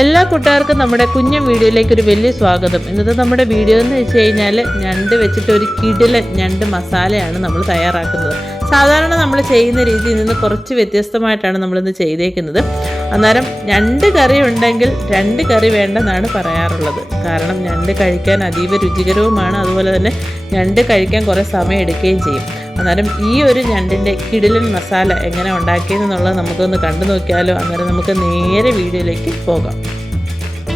എല്ലാ കൂട്ടുകാർക്കും നമ്മുടെ കുഞ്ഞു വീഡിയോയിലേക്ക് ഒരു വലിയ സ്വാഗതം. ഇന്നത്തെ നമ്മുടെ വീഡിയോ എന്ന് വെച്ച് കഴിഞ്ഞാൽ ഞണ്ട് വെച്ചിട്ട് ഒരു കിടിലൻ ഞണ്ട് മസാലയാണ് നമ്മൾ തയ്യാറാക്കുന്നത്. സാധാരണ നമ്മൾ ചെയ്യുന്ന രീതിയിൽ നിന്ന് കുറച്ച് വ്യത്യസ്തമായിട്ടാണ് നമ്മളിന്ന് ചെയ്തേക്കുന്നത്. അന്നേരം ഞണ്ട് കറി ഉണ്ടെങ്കിൽ 2 കറി വേണ്ടെന്നാണ് പറയാറുള്ളത്. കാരണം ഞണ്ട് കഴിക്കാൻ അതീവ രുചികരവുമാണ്, അതുപോലെ തന്നെ ഞണ്ട് കഴിക്കാൻ കുറേ സമയം എടുക്കുകയും ചെയ്യും. അന്നേരം ഈ ഒരു ഞണ്ടിൻ്റെ കിടിലൻ മസാല എങ്ങനെ ഉണ്ടാക്കിയെന്നുള്ളത് നമുക്കൊന്ന് കണ്ടു നോക്കിയാലോ. അന്നേരം നമുക്ക് നേരെ വീഡിയോയിലേക്ക് പോകാം.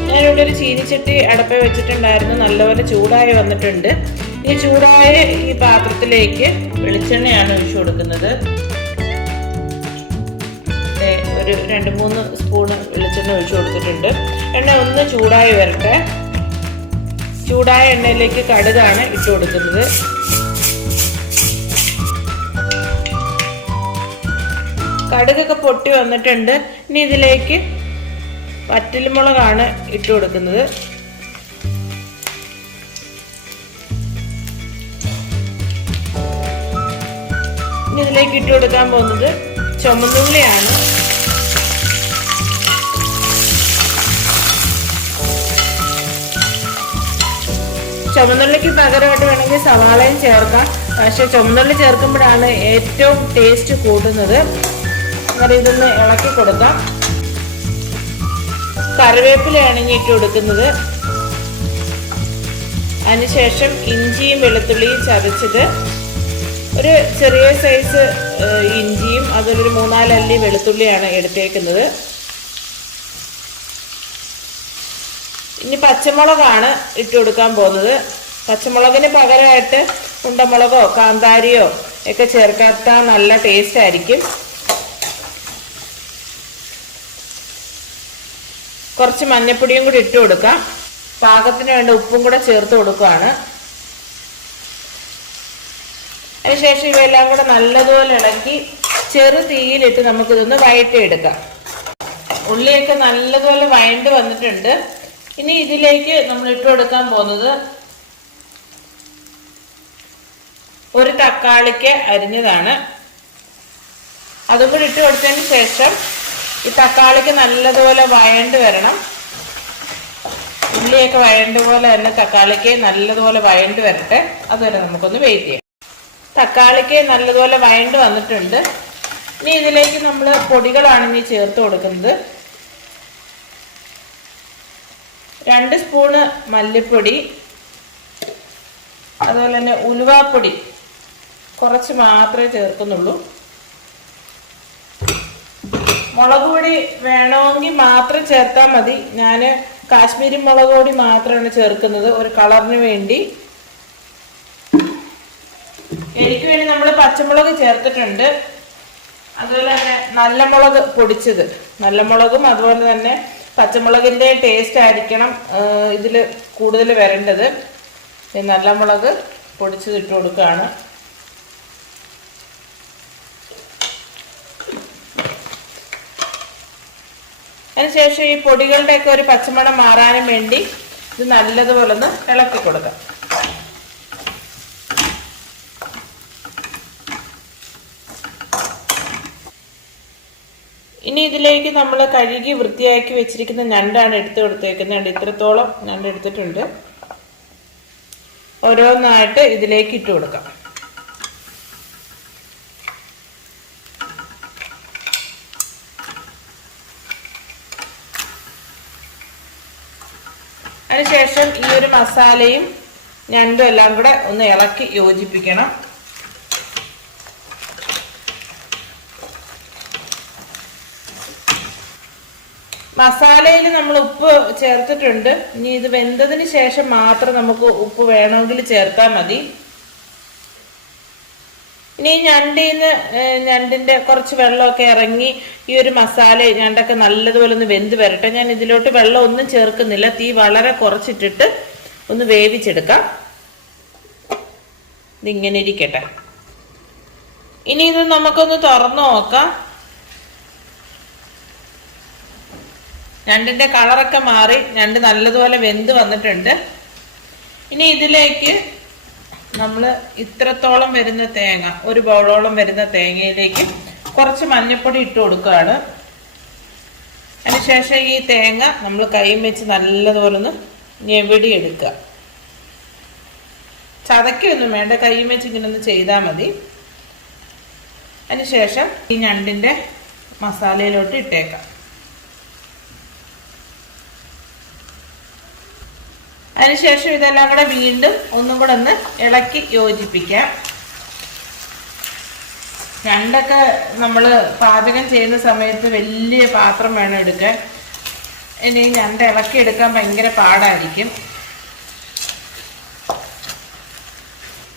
ഞാനിവിടെ ഒരു ചീനിച്ചട്ടി അടപ്പ വെച്ചിട്ടുണ്ടായിരുന്നു. നല്ലപോലെ ചൂടായി വന്നിട്ടുണ്ട്. ഈ ചൂടായ ഈ പാത്രത്തിലേക്ക് വെളിച്ചെണ്ണയാണ് ഒഴിച്ചു കൊടുക്കുന്നത്. ഒരു 2-3 സ്പൂണ് വെളിച്ചെണ്ണ ഒഴിച്ചു കൊടുത്തിട്ടുണ്ട്. എണ്ണ ഒന്ന് ചൂടായി വരട്ടെ. ചൂടായ എണ്ണയിലേക്ക് കടുകാണ് ഇട്ട് കൊടുക്കുന്നത്. കടുകൊക്കെ പൊട്ടി വന്നിട്ടുണ്ട്. ഇനി ഇതിലേക്ക് വറ്റൽമുളകാണ് ഇട്ട് കൊടുക്കുന്നത്. ഇനി ഇതിലേക്ക് ഇട്ട് കൊടുക്കാൻ പോകുന്നത് ചുമന്നുള്ളിയാണ്. ചുമന്നുള്ളിക്ക് പകരമായിട്ട് വേണമെങ്കിൽ സവാളയും ചേർക്കാം. പക്ഷെ ചുമന്നുള്ളി ചേർക്കുമ്പോഴാണ് ഏറ്റവും ടേസ്റ്റ് കൂട്ടുന്നത്. അങ്ങനെ ഇതൊന്ന് ഇളക്കി കൊടുക്കാം. കറിവേപ്പിലയാണ് ഇട്ട് കൊടുക്കുന്നത്. അതിനുശേഷം ഇഞ്ചിയും വെളുത്തുള്ളിയും ചതച്ചത്, ഒരു ചെറിയ സൈസ് ഇഞ്ചിയും അതിലൊരു 3-4 അല്ലി വെളുത്തുള്ളിയാണ് എടുത്തേക്കുന്നത്. ഇനി പച്ചമുളകാണ് ഇട്ട് കൊടുക്കാൻ പോകുന്നത്. പച്ചമുളകിന് പകരമായിട്ട് ഉണ്ടമുളകോ കാന്താരിയോ ഒക്കെ ചേർക്കാത്ത നല്ല ടേസ്റ്റ് ആയിരിക്കും. കുറച്ച് മഞ്ഞപ്പൊടിയും കൂടി ഇട്ട് കൊടുക്കാം. പാകത്തിന് വേണ്ട ഉപ്പും കൂടെ ചേർത്ത് കൊടുക്കുകയാണ്. അതിനുശേഷം ഇവയെല്ലാം കൂടെ നല്ലതുപോലെ ഇളക്കി ചെറു തീയിലിട്ട് നമുക്കിതൊന്ന് വഴറ്റിയെടുക്കാം. ഉള്ളിയൊക്കെ നല്ലതുപോലെ വഴണ്ട് വന്നിട്ടുണ്ട്. ഇനി ഇതിലേക്ക് നമ്മൾ ഇട്ട് കൊടുക്കാൻ പോകുന്നത് ഒരു തക്കാളിക്ക് അരിഞ്ഞതാണ്. അതും കൂടി ഇട്ട് കൊടുത്തതിന് ശേഷം ഈ തക്കാളിക്ക് നല്ലതുപോലെ വഴണ്ട് വരണം. ഉള്ളിയൊക്കെ വഴണ്ട് പോലെ തന്നെ തക്കാളിക്ക് നല്ലതുപോലെ വഴണ്ട് വരട്ടെ. അതുവരെ നമുക്കൊന്ന് വെയിറ്റ് ചെയ്യാം. തക്കാളിക്ക് നല്ലതുപോലെ വഴണ്ട് വന്നിട്ടുണ്ട്. ഇനി ഇതിലേക്ക് നമ്മൾ പൊടികളാണ് ഇനി ചേർത്ത് കൊടുക്കുന്നത്. 2 സ്പൂണ് മല്ലിപ്പൊടി, അതുപോലെ തന്നെ ഉലുവാപ്പൊടി കുറച്ച് മാത്രമേ ചേർക്കുന്നുള്ളൂ. മുളക് പൊടി വേണമെങ്കിൽ മാത്രം ചേർത്താൽ മതി. ഞാൻ കാശ്മീരി മുളക് പൊടി മാത്രമാണ് ചേർക്കുന്നത് ഒരു കളറിന് വേണ്ടി. എനിക്ക് വേണ്ടി നമ്മൾ പച്ചമുളക് ചേർത്തിട്ടുണ്ട്. അതുപോലെ തന്നെ നല്ല മുളക് പൊടിച്ചത്, നല്ല മുളകും അതുപോലെ തന്നെ പച്ചമുളകിൻ്റെ ടേസ്റ്റ് ആയിരിക്കണം ഇതിൽ കൂടുതൽ വരേണ്ടത്. നല്ല മുളക് പൊടിച്ചത് ഇട്ട് കൊടുക്കുകയാണ്. അതിനുശേഷം ഈ പൊടികളുടെയൊക്കെ ഒരു പച്ചമണം മാറാനും വേണ്ടി ഇത് നല്ലതുപോലെ ഒന്ന് ഇളക്കി കൊടുക്കാം. ഇനി ഇതിലേക്ക് നമ്മൾ കഴുകി വൃത്തിയാക്കി വെച്ചിരിക്കുന്ന ഞണ്ടാണ് എടുത്ത് കൊടുത്തേക്കുന്നത്. ഇത്രത്തോളം ഞണ്ട് എടുത്തിട്ടുണ്ട്. ഓരോന്നായിട്ട് ഇതിലേക്ക് ഇട്ട് കൊടുക്കാം. അതിനുശേഷം ഈ ഒരു മസാലയും ഞണ്ടും എല്ലാം കൂടെ ഒന്ന് ഇളക്കി യോജിപ്പിക്കണം. മസാലയിൽ നമ്മൾ ഉപ്പ് ചേർത്തിട്ടുണ്ട്. ഇനി ഇത് വെന്തതിന് ശേഷം മാത്രം നമുക്ക് ഉപ്പ് വേണമെങ്കിൽ ചേർത്താൽ മതി. ഇനി ഞണ്ടിന്റെ കുറച്ച് വെള്ളമൊക്കെ ഇറങ്ങി ഈ ഒരു മസാല ഞണ്ടൊക്കെ നല്ലതുപോലെ ഒന്ന് വെന്ത് വരട്ടെ. ഞാൻ ഇതിലോട്ട് വെള്ളം ഒന്നും ചേർക്കുന്നില്ല. തീ വളരെ കുറച്ചിട്ടിട്ട് ഒന്ന് വേവിച്ചെടുക്കാം. ഇതിങ്ങനെ ഇരിക്കട്ടെ. ഇനി ഇത് നമുക്കൊന്ന് തുറന്നു നോക്കാം. ഞണ്ടിന്റെ കളറൊക്കെ മാറി ഞണ്ട് നല്ലതുപോലെ വെന്ത് വന്നിട്ടുണ്ട്. ഇനി ഇതിലേക്ക് നമ്മൾ ഇത്രത്തോളം വരുന്ന തേങ്ങ, ഒരു ബൗളോളം വരുന്ന തേങ്ങയിലേക്ക് കുറച്ച് മഞ്ഞൾപ്പൊടി ഇട്ട് കൊടുക്കുകയാണ്. അതിനുശേഷം ഈ തേങ്ങ നമ്മൾ കൈയും വെച്ച് നല്ലതുപോലെ ഒന്ന് ഞെവിടിയെടുക്കുക. ചതക്കൊന്നും വേണ്ട, കൈയും വെച്ച് ഇങ്ങനെ ഒന്ന് ചെയ്താൽ മതി. അതിനുശേഷം ഈ ഞണ്ടിൻ്റെ മസാലയിലോട്ട് ഇട്ടേക്കാം. അതിനുശേഷം ഇതെല്ലാം കൂടെ വീണ്ടും ഒന്നും കൂടെ ഒന്ന് ഇളക്കി യോജിപ്പിക്കാം. ഞണ്ടൊക്കെ നമ്മൾ പാചകം ചെയ്യുന്ന സമയത്ത് വലിയ പാത്രം വേണം എടുക്കാൻ. ഇനി ഞണ്ട് ഇളക്കി എടുക്കാൻ ഭയങ്കര പാടായിരിക്കും.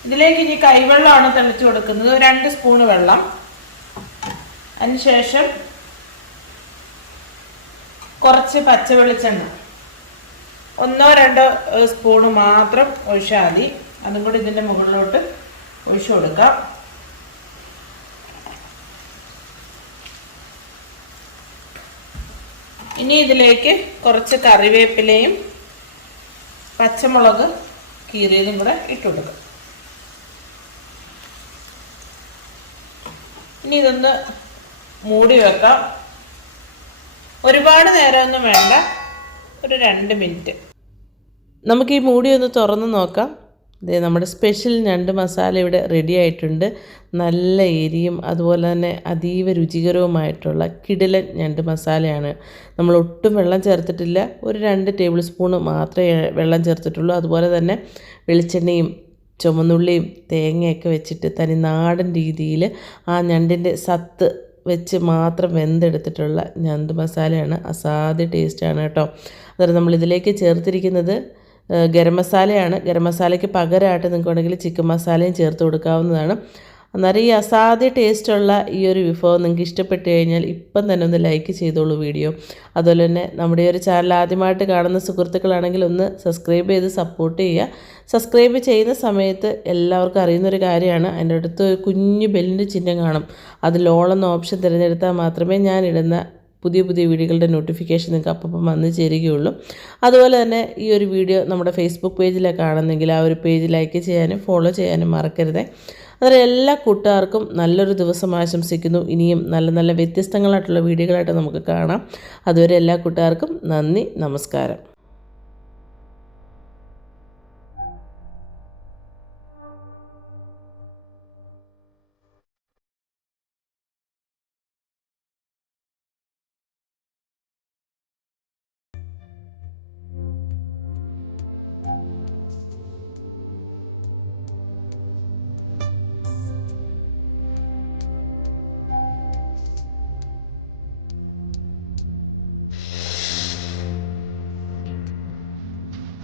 ഇതിലേക്ക് ഇനി കൈവെള്ളമാണ് തെളിച്ച് കൊടുക്കുന്നത്, 2 സ്പൂണ് വെള്ളം. അതിനുശേഷം കുറച്ച് പച്ച വെളിച്ചെണ്ണ 1-2 സ്പൂണ് മാത്രം ഒഴിച്ചാൽ മതി. അതും കൂടി ഇതിൻ്റെ മുകളിലോട്ട് ഒഴിച്ചു കൊടുക്കാം. ഇനി ഇതിലേക്ക് കുറച്ച് കറിവേപ്പിലയും പച്ചമുളക് കീറിയതും കൂടെ ഇട്ട് കൊടുക്കാം. ഇനി ഇതൊന്ന് മൂടി വെക്കാം. ഒരുപാട് നേരമൊന്നും വേണ്ട, ഒരു 2 മിനിറ്റ്. നമുക്ക് ഈ മൂടി ഒന്ന് തുറന്ന് നോക്കാം. ഇതേ നമ്മുടെ സ്പെഷ്യൽ ഞണ്ട് മസാല ഇവിടെ റെഡി ആയിട്ടുണ്ട്. നല്ല എരിയും അതുപോലെ തന്നെ അതീവ രുചികരവുമായിട്ടുള്ള കിടിലൻ ഞണ്ട് മസാലയാണ്. നമ്മൾ ഒട്ടും വെള്ളം ചേർത്തിട്ടില്ല, ഒരു 2 ടേബിൾ സ്പൂൺ മാത്രമേ വെള്ളം ചേർത്തിട്ടുള്ളൂ. അതുപോലെ തന്നെ വെളിച്ചെണ്ണയും ചുമന്നുള്ളിയും തേങ്ങയൊക്കെ വെച്ചിട്ട് തനി നാടൻ രീതിയിൽ ആ ഞണ്ടിൻ്റെ സത്ത് വെച്ച് മാത്രം വെന്തെടുത്തിട്ടുള്ള ഞണ്ട് മസാലയാണ്. അസാധ്യ ടേസ്റ്റാണ് കേട്ടോ. അതായത് നമ്മളിതിലേക്ക് ചേർത്തിരിക്കുന്നത് ഗരം മസാലയാണ്. ഗരം മസാലയ്ക്ക് പകരമായിട്ട് നിങ്ങൾക്ക് വേണമെങ്കിൽ ചിക്കൻ മസാലയും ചേർത്ത് കൊടുക്കാവുന്നതാണ്. അന്നേരം ഈ അസാധ്യ ടേസ്റ്റുള്ള ഈ ഒരു വിഭവം നിങ്ങൾക്ക് ഇഷ്ടപ്പെട്ട് കഴിഞ്ഞാൽ ഇപ്പം തന്നെ ഒന്ന് ലൈക്ക് ചെയ്തോളൂ വീഡിയോ. അതുപോലെ തന്നെ നമ്മുടെ ഒരു ചാനൽ ആദ്യമായിട്ട് കാണുന്ന സുഹൃത്തുക്കളാണെങ്കിൽ ഒന്ന് സബ്സ്ക്രൈബ് ചെയ്ത് സപ്പോർട്ട് ചെയ്യുക. സബ്സ്ക്രൈബ് ചെയ്യുന്ന സമയത്ത് എല്ലാവർക്കും അറിയുന്നൊരു കാര്യമാണ്, അതിൻ്റെ അടുത്ത് കുഞ്ഞു ബെല്ലിൻ്റെ ചിഹ്നം കാണും. അതിൽ ഓൾ എന്ന ഓപ്ഷൻ തിരഞ്ഞെടുത്താൽ മാത്രമേ ഞാനിടുന്ന പുതിയ വീഡിയോകളുടെ നോട്ടിഫിക്കേഷൻ നിങ്ങൾക്ക് അപ്പം വന്ന് ചേരുകയുള്ളൂ. അതുപോലെ തന്നെ ഈ ഒരു വീഡിയോ നമ്മുടെ ഫേസ്ബുക്ക് പേജിലൊക്കെ കാണുന്നെങ്കിൽ ആ ഒരു പേജ് ലൈക്ക് ചെയ്യാനും ഫോളോ ചെയ്യാനും മറക്കരുത്. അതുപോലെ എല്ലാ കൂട്ടുകാർക്കും നല്ലൊരു ദിവസം ആശംസിക്കുന്നു. ഇനിയും നല്ല വ്യത്യസ്തങ്ങളായിട്ടുള്ള വീഡിയോകളായിട്ട് നമുക്ക് കാണാം. അതുവരെ എല്ലാ കൂട്ടുകാർക്കും നന്ദി, നമസ്കാരം.